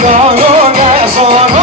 figanı mezara.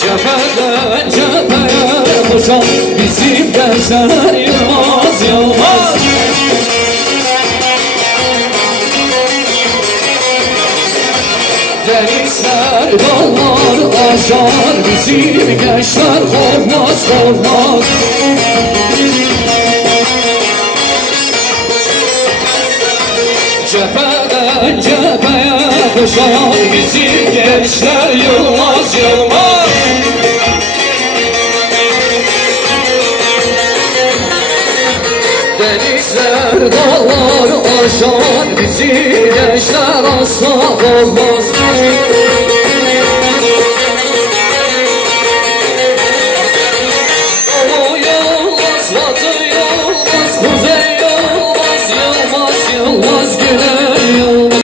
Cepheden cepheye koşan bizim gençler Yılmaz Yılmaz. Denizler dağlar aşar bizim gençler korkmaz korkmaz. Cepheden cepheye koşan bizim gençler Yılmaz Yılmaz. Denizler dağlar aşan bizi gençler asla olmaz.